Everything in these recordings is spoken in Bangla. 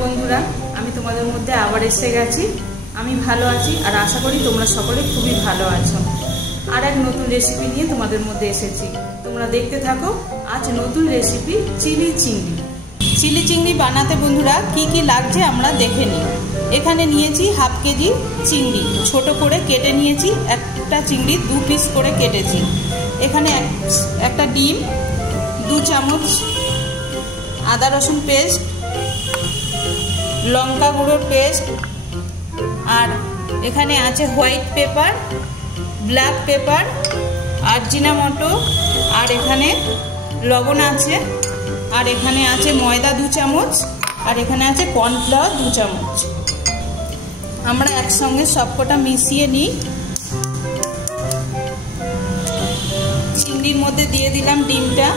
বন্ধুরা, আমি তোমাদের মধ্যে আবার এসে গেছি। আমি ভালো আছি আর আশা করি তোমরা সকলে খুবই ভালো আছো। আর এক নতুন রেসিপি নিয়ে তোমাদের মধ্যে এসেছি, তোমরা দেখতে থাকো। আজ নতুন রেসিপি চিলি চিংড়ি। চিলি চিংড়ি বানাতে বন্ধুরা কি কি লাগছে আমরা দেখে নিই। এখানে নিয়েছি হাফ কেজি চিংড়ি, ছোট করে কেটে নিয়েছি। একটা চিংড়ি 2 পিস করে কেটেছি। এখানে একটা ডিম, 2 চামচ আদা রসুন পেস্ট, লঙ্কা গুঁড়োর পেস্ট, আর এখানে আছে হোয়াইট পেপার, ব্ল্যাক পেপার, আর জিনামটো, আর এখানে লবণ আছে, আর এখানে আছে ময়দা 2 চামচ, আর এখানে আছে কর্নফ্লাওয়ার 2 চামচ। আমরা একসঙ্গে সবকটা মিশিয়ে নিই। চিংড়ির মধ্যে দিয়ে দিলাম ডিমটা।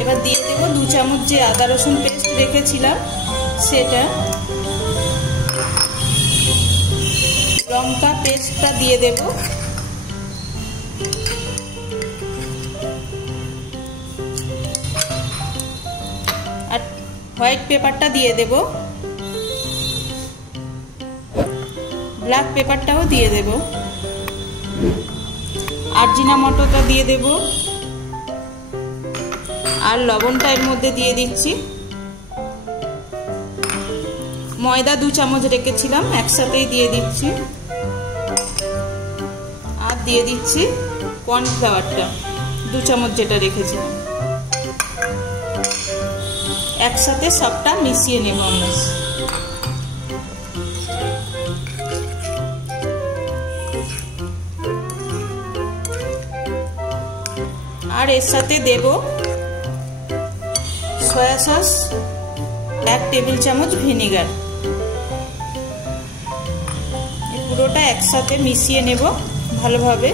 এবার দিয়ে দেব 2 চামচ যে আদা রসুন পেস্ট রেখেছিলাম সেটা। লঙ্কা পেস্টটা দিয়ে দেব। আর হোয়াইট পেপারটা দিয়ে দেব। ব্ল্যাক পেপারটাও দিয়ে দেব। আর জিনামটোটা দিয়ে দেব। আর লবণটা এর মধ্যে দিয়ে দিচ্ছি। ময়দা 2 চামচ রেখেছিলাম, একসাথেই দিয়ে দিচ্ছি। আর দিয়ে দিচ্ছি কর্নফ্লাওয়ারটা 2 চামচ যেটা রেখেছিলাম। একসাথে সবটা মিশিয়ে নেব আমরা। আর এর সাথে দেব সয়া সস 1 টেবিল চামচ, ভিনেগার। পুরোটা একসাথে মিশিয়ে নেব ভালোভাবে।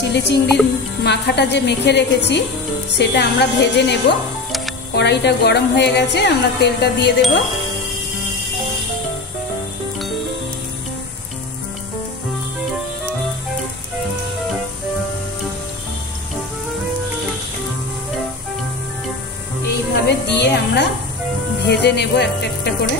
চিলি চিংড়ির মাখাটা যে মেখে রেখেছি সেটা আমরা ভেজে নেব। কড়াইটা গরম হয়ে গেছে, আমরা তেলটা দিয়ে দেব। এইভাবে দিয়ে আমরা ভেজে নেব একটা একটা করে।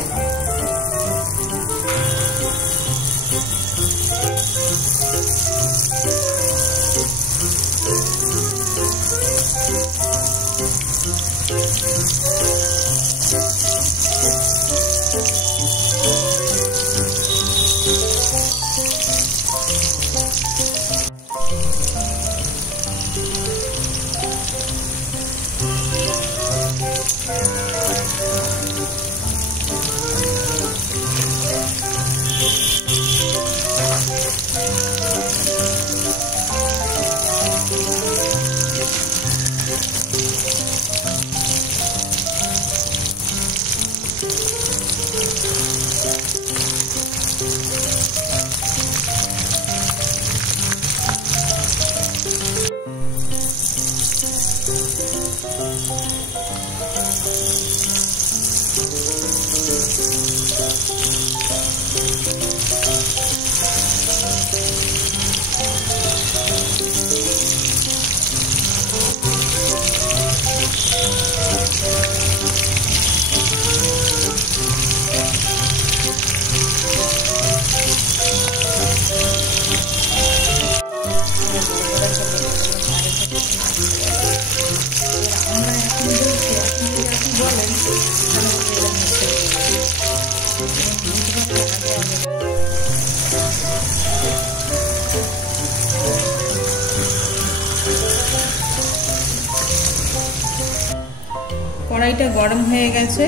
কড়াইটা গরম হয়ে গেছে,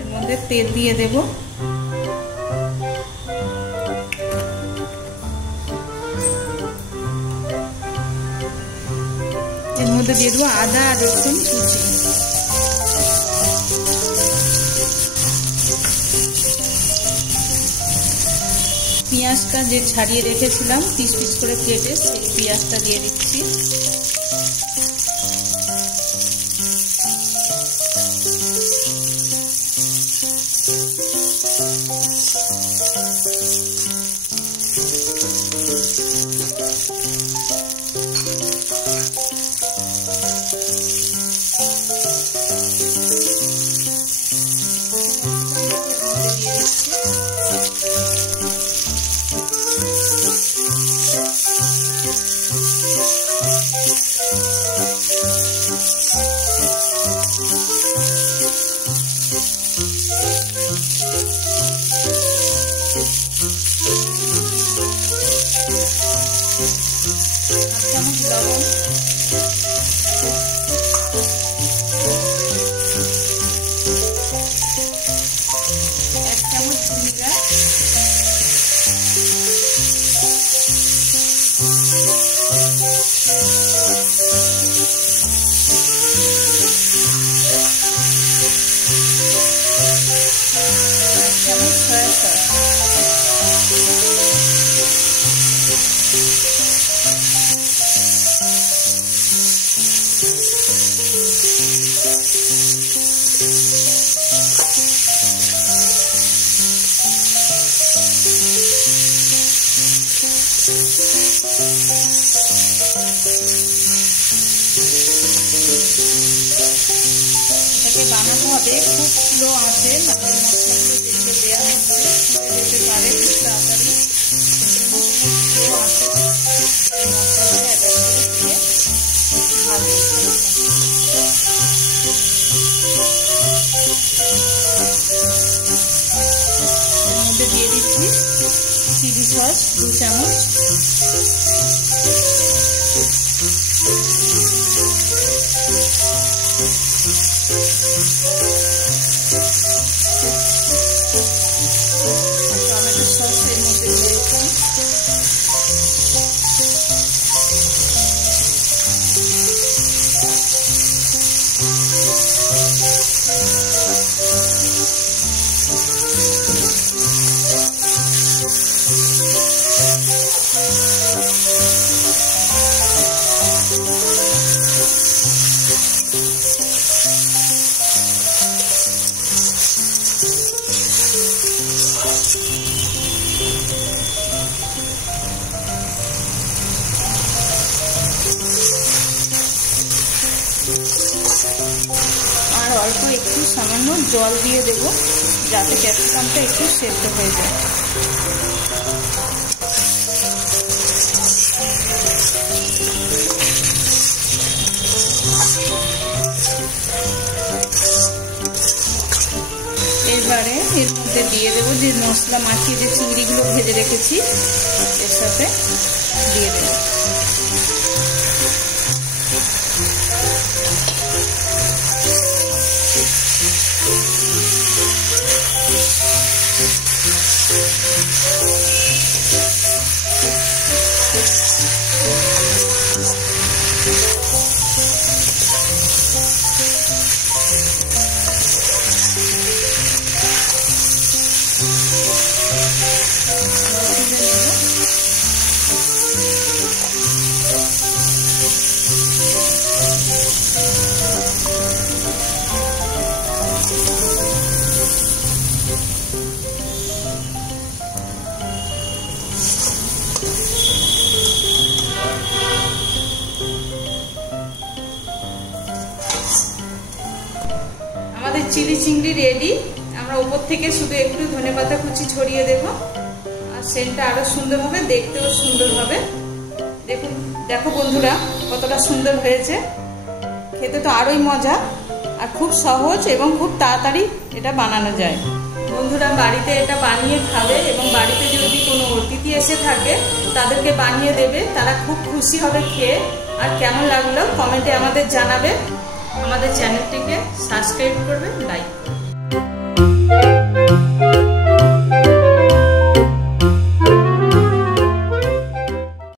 এর মধ্যে তেল দিয়ে দেব। এর মধ্যে দিয়ে দেবো আদা আর রসুন কুচি। পেঁয়াজটা যে ছাড়িয়ে রেখেছিলাম পিস পিস করে কেটে, সেই পেঁয়াজটা দিয়ে দিচ্ছি। বানাতে হবে খুব স্লো আঁচে, মানে মশলাগুলো যেগুলো দেওয়া হচ্ছে ফুটে যেতে পারে খুব তাড়াতাড়ি। স্লো আঁচে মশলাটা এক এক করে দিয়ে ভাজতে হবে। এর মধ্যে দিয়ে দিচ্ছি চিলি সস 2 চামচ। টমেটো সস এর মধ্যে দিয়েছি। আর অল্প একটু সামান্য জল দিয়ে দেব যাতে ক্যাপসিকামটা একটু সেদ্ধ হয়ে যায়। এবারে এর মধ্যে দিয়ে দেবো যে মশলা মাখিয়ে যে চিংড়িগুলো ভেজে রেখেছি, এর সাথে দিয়ে দেবো। আমাদের চিলি চিংড়ি রেডি। আমরা উপর থেকে শুধু একটু ধনেপাতা কুচি ছড়িয়ে দেব, আর সেন্টটা আরো সুন্দর হবে, দেখতেও সুন্দর হবে। দেখুন, দেখো বন্ধুরা কতটা সুন্দর হয়েছে, খেতে তো আরোই মজা, আর খুব সহজ এবং খুব তাড়াতাড়ি এটা বানানো যায়। বন্ধুরা বাড়িতে এটা বানিয়ে খাবে, এবং বাড়িতে যদি কোনো অতিথি এসে থাকে তাদেরকে বানিয়ে দেবে, তারা খুব খুশি হবে খেয়ে। আর কেমন লাগলো কমেন্টে আমাদের জানাবে। আমাদের চ্যানেলটিকে সাবস্ক্রাইব করবে, লাইক করবে।